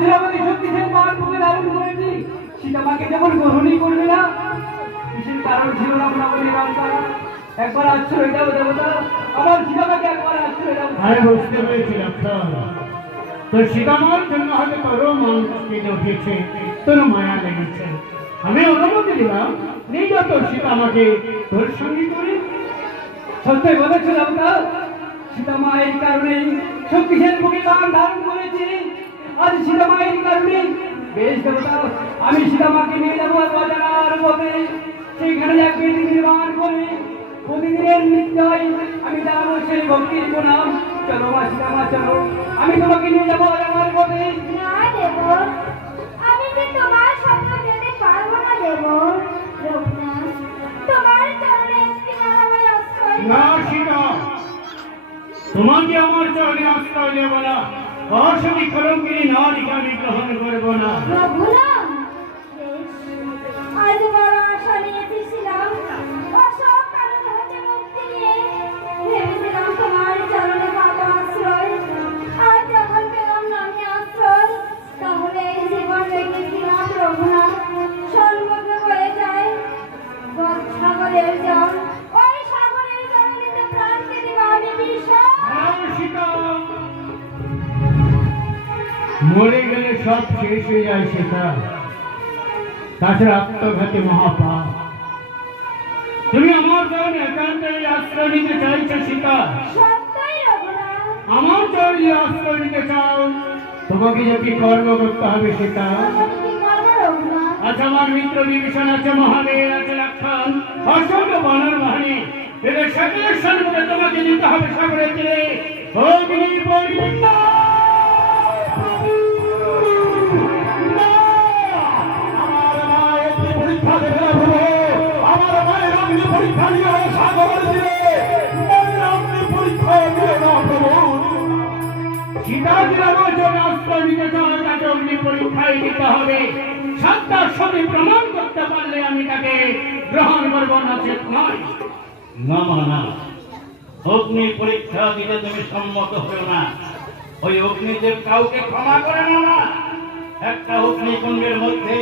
সেনাপতি শক্তিশালী মুখে ধারণ করেছি সীতামাকে যেমন গ্রহণই করবে না কিসের কারণ ছিল না মোটামুটি রাম তারা। একবার আশ্রয় দাও দেবতা, আমার সীতামাকে একবার আশ্রয় দাও। আমি বুঝতে পেরেছি লক্ষণ তোর সীতামার জন্য হয়তো তোরও মন উঠেছে, তোর মায়া লেগেছে। আমি অনুমতি দিলাম, নিজ তোর সীতামাকে তোর সঙ্গে করে। সত্যি বলেছ দেবতা সীতামা এই কারণে শক্তিশালী দান ধারণ আজ সীতামা এই বেশ দরকার আমি সীতামাকে নিয়ে যাব বাজার পথে। সেইখানে এক বেদি নির্মাণ করবে প্রতিদিনের নিশ্চয় আমি জানাব সেই ভক্তির প্রণাম। চলো মা সীতামা চলো। আমি তোমাকে নিয়ে যাব আমার পথে। অসবি কলঙ্কিনী নারী আমি গ্রহণ করব না। শেষ হয়ে যায় সেটা। তাছাড়া আত্মঘাতী মহাপাপ। তুমি আমার চরণে একান্তে আশ্রয় নিতে চাইছো সীতা। আমার চরণে আশ্রয় নিতে চাও। তোমাকে যে কি কর্ম করতে হবে সেটা? আচ্ছা আমার মিত্র বিভীষণ আছে মহাবীর আছে লক্ষণ। অসংখ্য বানর বাহিনী। এদের সকলের সম্মুখে তোমাকে নিতে হবে সাগরের তীরে অগ্নি পরিণীতা পরীক্ষা দিলে অগ্নি পরীক্ষা দিলে তুমি সম্মত হও না। ওই অগ্নিদেব কাউকে ক্ষমা করে না। একটা অগ্নিকুণ্ডের মধ্যে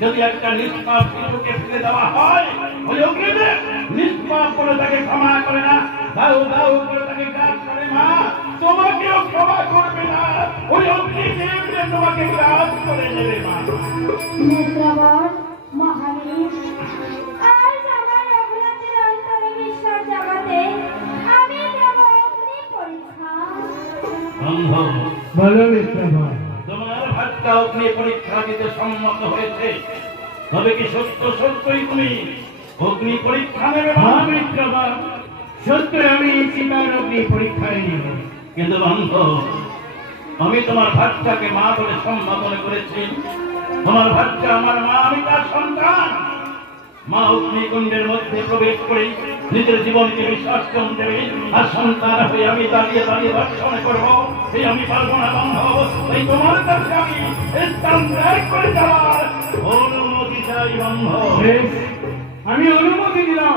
যদি একটা নিষ্পাপ শিশুকে ফেলে দেওয়া হয় ওই অগ্নিদেব নিষ্পাপ করে তাকে ক্ষমা করে না। দাও দাও করে তাকে গ্রাস করে মা। তোমাকেও ক্ষমা করবে না। ওই অগ্নিদেব যে তোমাকে গ্রাস করে নেবে মা। নেত্রবর মহাবীর। আজ আমার রঘুনাথের অন্তরে বিশ্বাস জাগাতে আমি দেব অগ্নি পরীক্ষা। বলো মিত্র ভাতটা অগ্নি পরীক্ষা দিতে সম্মত হয়েছে। তবে কি সত্য সত্যই তুমি? অগ্নি পরীক্ষা নেবে? হ্যাঁ সত্য আমি সীতার অগ্নি পরীক্ষায় নিব। কিন্তু বন্ধ আমি তোমার বাচ্চাকে মা বলে সম্ভাবনা করেছি। তোমার বাচ্চা আমার মা আমি তার সন্তান। মা অগ্নিকুণ্ডের মধ্যে প্রবেশ করে নিজের জীবনকে বিসর্জন দেবে। আর সন্তান হয়ে আমি দাঁড়িয়ে দাঁড়িয়ে দর্শন করব। এই আমি পারব না বন্ধ এই তোমার কাছে আমি স্থান ত্যাগ করে যাওয়ার অনুমতি চাই বন্ধ আমি অনুমতি দিলাম।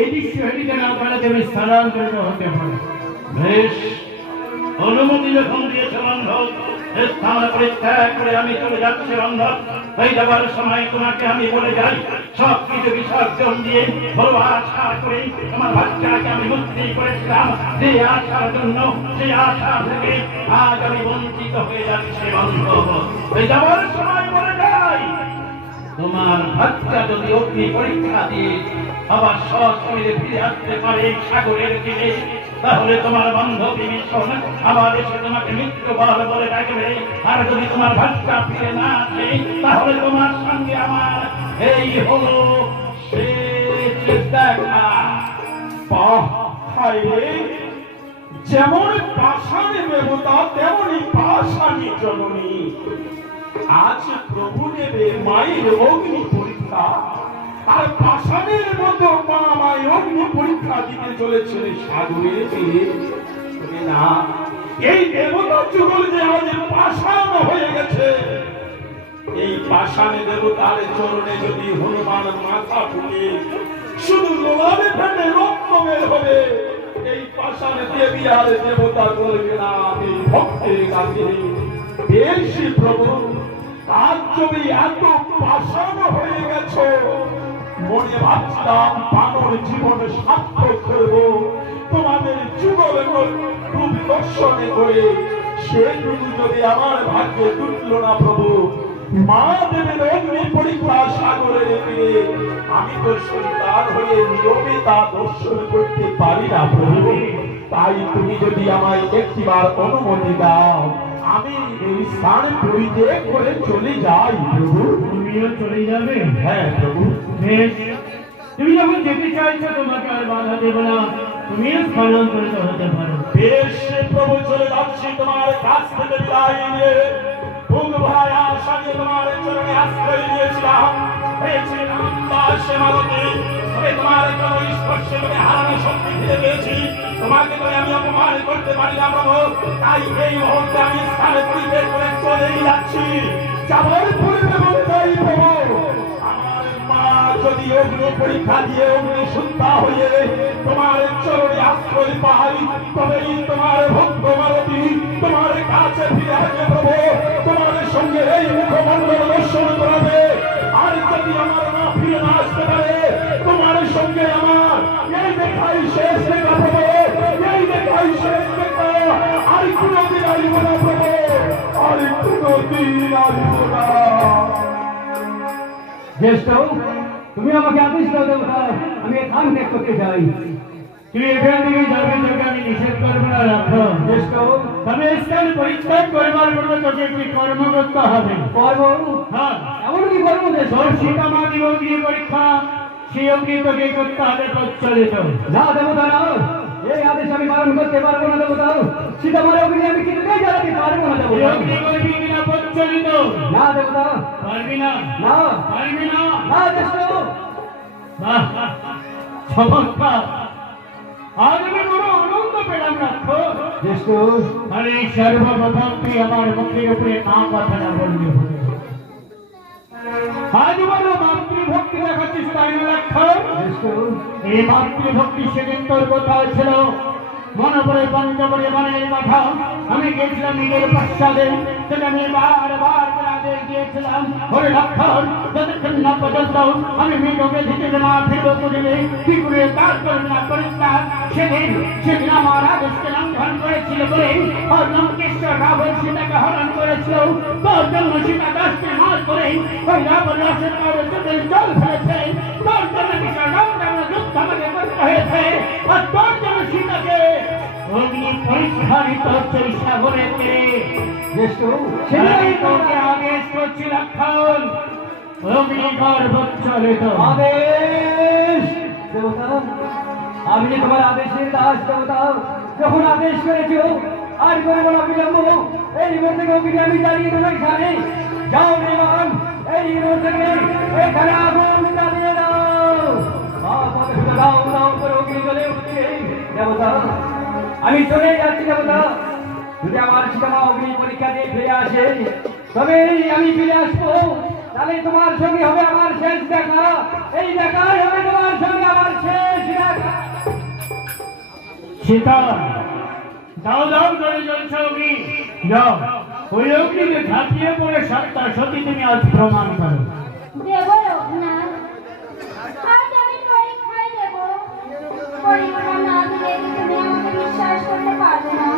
এই দৃশ্য হেরিতে না পারে তুমি স্থানান্তরিত হতে পারে বেশ অনুমতি যখন দিয়েছে বান্ধব স্থান পরিত্যাগ করে আমি চলে যাচ্ছি বান্ধব এই যাবার সময় তোমাকে আমি বলে যাই সব কিছু বিসর্জন দিয়ে বড় আশা করে তোমার বাচ্চাকে আমি মুক্তি করেছিলাম। যে আশার জন্য সেই আশা থেকে আজ আমি বঞ্চিত হয়ে যাচ্ছি বান্ধব এই যাবার সময় বলে যাই, তোমার ভাতটা যদি অগ্নি পরীক্ষা দিয়ে আবার সশরীরে ফিরে আসতে পারে এই সাগরের দিকে তাহলে তোমার বান্ধবী মিশন আবার এসে তোমাকে মৃত্যু বল বলে ডাকবে। আর যদি তোমার ভাতটা ফিরে না আসে, তাহলে তোমার সঙ্গে আমার এই হলো যেমন পাষাণী দেবতা, তেমনি পাষাণী জননী। আজ প্রভু দেবে মায়ের অগ্নি আর পাষাণের মতো মা মায়ের অগ্নি পরীক্ষা দিতে চলেছে তীরে তবে না, এই দেবতা যুগল যে আজ পাষাণ হয়ে গেছে, এই পাষাণে দেবতার চরণে যদি হনুমান মাথা ফুলে শুধু লোলারে ফেটে রক্ত বের হবে, এই পাষাণে দেবী আর দেবতা বলবে না আমি ভক্তের কাছে বেশ প্রভু আজ তুমি এত পাষাণ হয়ে গেছো। মনে ভাবছিলাম বানর জীবন সার্থক করব। তোমাদের যুগল দর্শনে করে সেগুলি যদি আমার ভাগ্যে জুটল না প্রভু, মা দেবের অগ্নি পরীক্ষা সাগরে রেখে আমি তো সন্তান হয়ে নিয়মে তা দর্শন করতে পারি না প্রভু। তাই তুমি যদি আমায় একটিবার অনুমতি দাও, আমি এই স্থান পরিত্যাগ করে চলে যাই প্রভু। তুমিও চলে যাবে। হ্যাঁ প্রভু। বেশ। তুমি যখন যেতে চাইছো তোমাকে আর বাধা দেব না। তুমিও স্থানান্তরিত হতে পারো। বেশ প্রভু চলে যাচ্ছি তোমার কাছ থেকে বিদায় নিয়ে। ভোগ ভাই তোমার চরণে আশ্রয় মালতে। তবে তোমার স্পর্শে হারানো শক্তি ফিরে পেয়েছি। তোমাকে করে আমি অপমান করতে পারি না, প্রভু। তাই এই মুহূর্তে আমি স্থানে পরিত্যাগ করে যাচ্ছি। যাবার পূর্বে বলতে প্রভু। যদি অগ্নি পরীক্ষা দিয়ে অগ্নি হয়ে তোমার চরণে আশ্রয় পাই তবেই তোমার ভক্ত মারতি তোমার কাছে ফিরে আসবে প্রভু। তোমার সঙ্গে এই মুখমণ্ডল দর্শন করাবে। আর যদি আমার মা ফিরে না আসতে পারে, তোমার সঙ্গে আমার এই দেখাই শেষ দেখা প্রভু। এই দেখাই শেষ দেখা। আর কোনোদিন আসব না প্রভু। আর কোনোদিন আসব না। জ্যেষ্ঠ, তুমি আমাকে আদেশ দাও দেবতা আমি ধান ত্যাগ করতে চাই। তুমি এখান থেকে যাবে তোকে আমি নিষেধ করব না রাখো। জ্যেষ্ঠ তবে স্থান পরিত্যাগ করবার পূর্বে তোকে একটি কর্ম করতে হবে। করব হ্যাঁ। এমন কি করব জ্যেষ্ঠ তোর সীতামা দিব অগ্নি পরীক্ষা সেই অগ্নি তোকে করতে হবে প্রচলিত। না দেবতা এই আদেশ আমি পালন করতে পারব না দেবতা। সীতামার অগ্নি আমি কিছুতেই জ্বালাতে পারব না দেবতা। প্রচলিত? না দেবতা। পারবি না? না। পারবি না? না বাহ। চমৎকার। তাই না রাখো এই মাতৃভক্তি সেদিন তোর কোথাও ছিল? মনে পড়ে পঞ্চবরে মনের কথা। আমি গেছিলাম নিজের পশ্চাদে সেটা আমি বারবার করে আদেশ দিয়েছিলাম ওরে লক্ষণ যতক্ষণ না পর্যন্ত আমি মেয়েকে দিতে না ফিরব করিলে কি করে কাজ করবে না পরিষ্কার সেদিন সেদিন আমার আদেশকে লঙ্ঘন করেছিল বলে আর লঙ্কেশ্বর রাবণ সীতাকে হরণ করেছিল তোর জন্য সীতা দশটি মাস করে ওই রাবণ রাসের কারণে চোখে জল ফেলেছে তোর জন্য বিশাল রাম যুদ্ধ আমাকে করতে হয়েছে আর তোর জন্য সীতাকে অগ্নি পরীক্ষারিত চেষ্টা করেছে জ্যেষ্ঠ সেটাই তোকে আদেশ করছি লক্ষণ অগ্নি গর্ভচ্ছলিত আদেশ, দেবতা, আমি যে তোমার আদেশের দাস, দেবতা, যখন আদেশ করেছ আর করে বলা বিলম্ব এই থেকে অগ্নি আমি জ্বালিয়ে দেবো এখানে। যাও বিমান এই থেকে এখানে আগুন জ্বালিয়ে দাও। দাও দাও করে অগ্নি জ্বলে উঠছে। দেবতা আমি চলে যাচ্ছি দেবতা যদি আমার সীতামা অগ্নি পরীক্ষা দিয়ে ফিরে আসে, তবেই আমি ফিরে আসব। তাহলে তোমার সঙ্গে হবে আমার শেষ দেখা। এই দেখাই হবে তোমার সঙ্গে আমার শেষ দেখা। সীতা, দাও দাও করে জ্বলছে অগ্নি। যাও। ওই অগ্নিকে ঝাঁপিয়ে পড়ে সাতটা সতী তুমি আজ প্রমাণ করো করতে